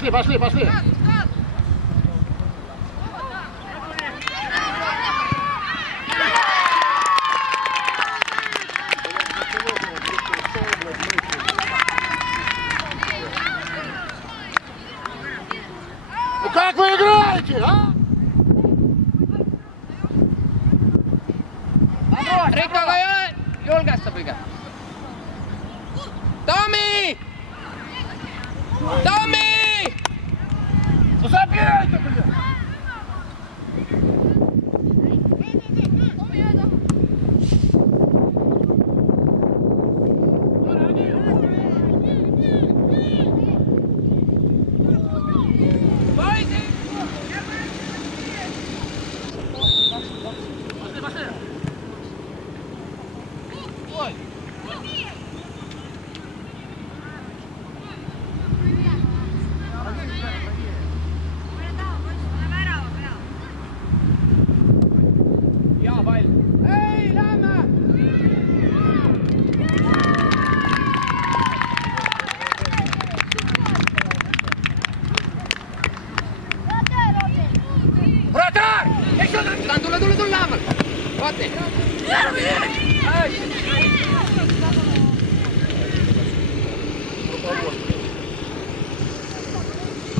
Пошли, пошли, пошли. Ну как вы играете, а? Rikko Kaja, julkaista pykää. Tomi! Tomi! Ну забейте, блядь! Ei, lämmä! Вратарь! Tulla lämmä! Otti!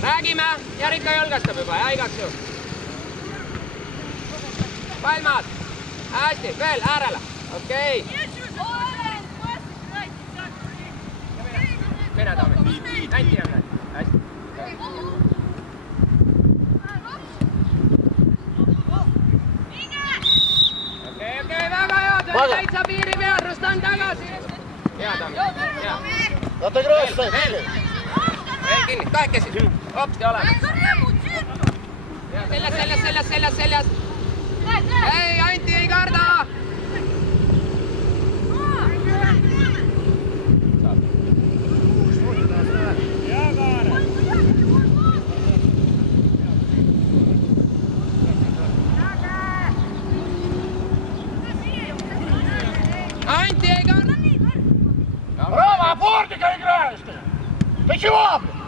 Räägime ja Rikko julgastab juba, ja igaks juhuks. Palmad! Hästi, veel äärele. Okei. Mine Toomi. Näiti on näin. Hästi. Okei, väga hea. Täitsa piiri peal, Rustan tagasi. Hea Toomi. Hea. Отыграйся, Veel kinni, kahekesi. Hopsti oleme. Seljas. Ei, Anti ei karda! Anti ei karda! Рома, бортика играешь ты! Ты чего, блядь?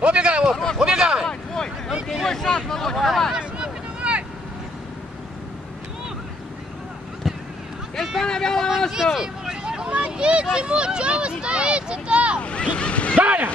Убегай, Вовка, убегай! Твой шанс, Володя, давай! Kes paneb jala vastu? Помогите ему, что вы стоите-то? Даня!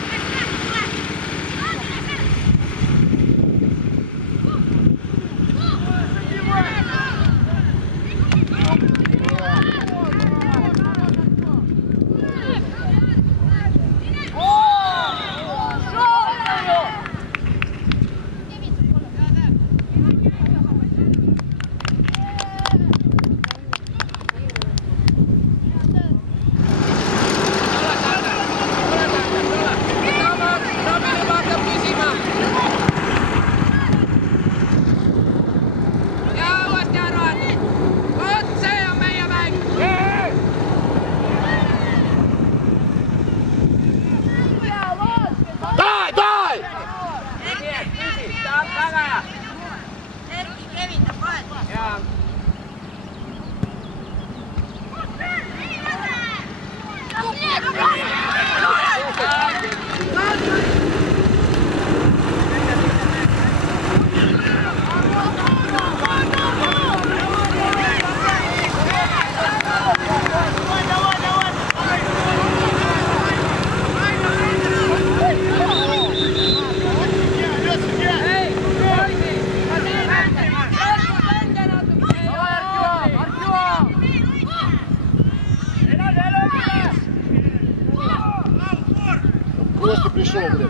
Костя пришел, блядь.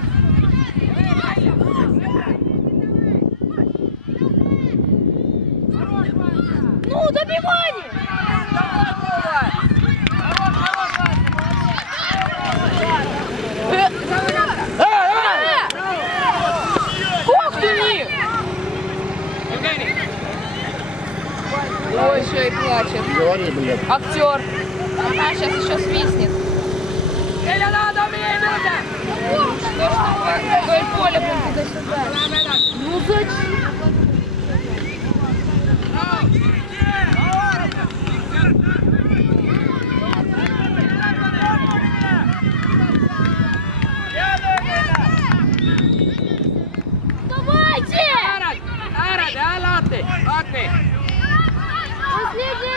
Ну, добивай! Ой, еще и плачет. Говори. блядь. Актер. Ага, сейчас еще свистнет. Neljä lauta minuutin! Что ж такое? Вдоль поля будет туда-сюда. Ну зачем? Давайте! Ääret, ääret, älä Atti! Atti! Последний